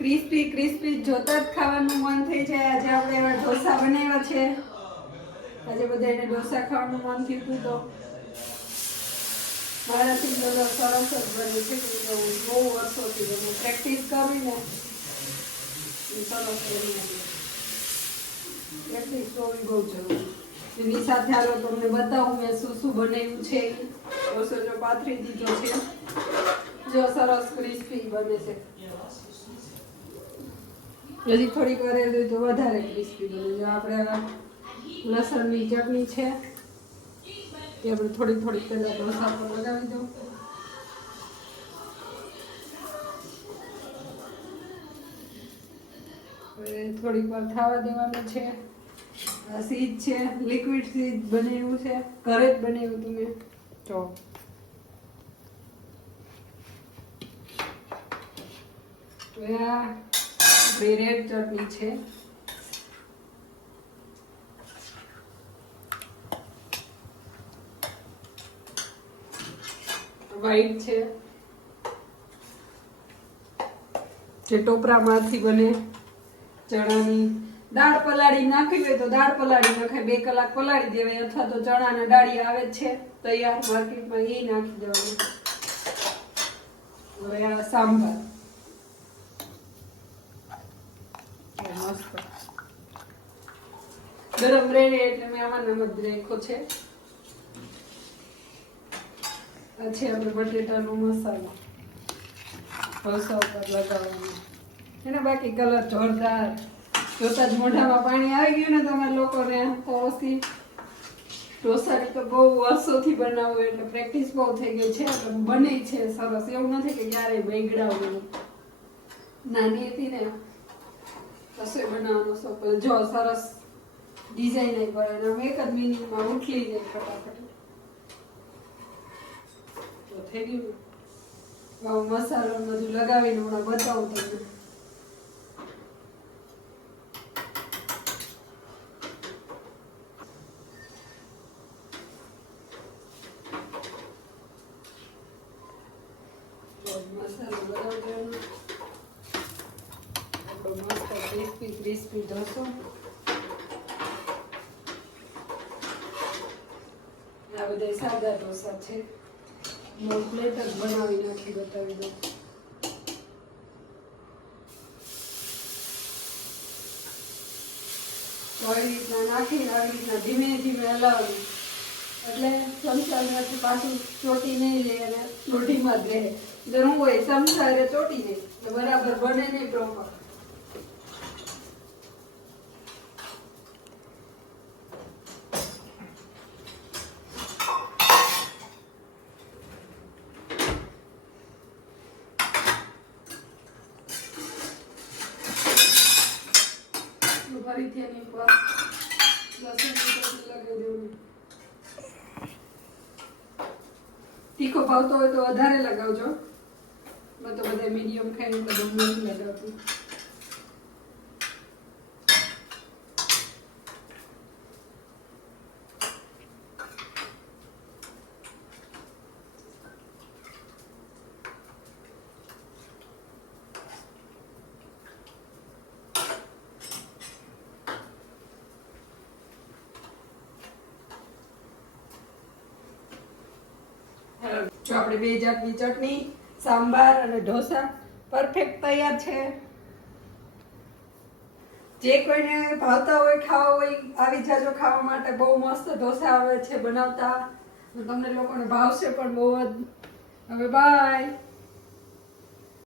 Crispy crispy જોતા જ ખાવાનું મન થઈ જાય. આજે આપણે એવા ઢોસા બનાવ્યા છે. આજે બધા એને ઢોસા ખાવાનું મન થયું હતું તો. મારાથી બધો સરસ જ બને છે. બહુ વર્ષોથી બધું પ્રેક્ટિસ કરીને સરસ બની પ્રેક્ટિસ કરવી બહુ જરૂરી એની સાથે હાલો તમને બતાવું મેં શું શું બનાવ્યું છે. ઢોસો જો પાથરી દીધો છે. જો સરસ ક્રિસ્પી બને છે. હજી થોડીક વાર એ તો વધારે ક્રિસ્પી બને. જો આપણે લસણની ચટણી છે, એ આપણે થોડીક થોડીક પહેલાં ઢોસા પર લગાવી દઉં. થોડીક વાર થવા દેવાનું છે. આ સીજ છે લિક્વિડ સીજ બનાવ્યું છે. ઘરે જ બનાવ્યું હતું મેં. તો હવે રેડ ચટણી છે વ્હાઈટ છે। જે ટોપરામાંથી બને ચણાની દાળ પલાળી નાખી હોય તો દાળ પલાળી નખાય, બે કલાક પલાળી દેવાય અથવા તો ચણાના ડાળી આવે છે, તૈયાર માર્કેટમાં એ નાખી દેવાનું. હવે આ સાંભાર એ મસ્ત ગરમ રહે એટલે મેં આમાં નમક રાખ્યો છે. આ છે આપણે બટેટાનો મસાલો. ઢોસા ઉપર લગાવવાનો. એને બાકી કલર જોરદાર. જોતા જ મોઢામાં પાણી આવી ગયું ને તમારા લોકોને તો ઓછી ઢોસાની તો બહુ વર્ષોથી બનાવું એટલે પ્રેક્ટિસ બહુ થઈ ગઈ છે. એટલે બને છે સરસ. એવું નથી કે ક્યારેય બગડાવું. નાની હતી ને, રસોઈ બનાવવાનો શોખ. જો સરસ ડિઝાઇન આવી પડે અને એક જ મિનિટમાં ઉઠલી જાય ફટાફટ. તો થઈ ગયું. આવો મસાલો બધું લગાવીને હમણાં બતાવું તમને. તો મસાલો લગાવી દેવાનો આપણો મસ્ત ક્રિસ્પી ક્રિસ્પી ઢોસો આ બધા સાદા ઢોસા છે. હું બનાવી નાખી બતાવી દઉં. આવી રીતના નાખીને આવી રીતના ધીમે ધીમે હલાવવાનું એટલે ચમચામાંથી પાછું ચોટી નહીં લે અને રોટીમાં જ રહે. જરૂર હોય ચમચા ચોટી નહીં બરાબર બને નહીં પ્રોપર ફરીથી એની ઉપર લસણ લગાવી દેવું? તીખો ભાવતો હોય તો વધારે લગાવજો. મેં તો બધા મીડિયમ ખાઈને બધું નથી લગાવતી જો આપણે બે જાતની ચટણી, સાંભાર અને ઢોસા પરફેક્ટ તૈયાર છે. જે કોઈને ભાવતા હોય, ખાવા હોય, આવી જાજો ખાવા માટે બહુ મસ્ત ઢોસા આવે છે બનાવતા. તમને લોકોને ભાવશે પણ બહુ જ. હવે બાય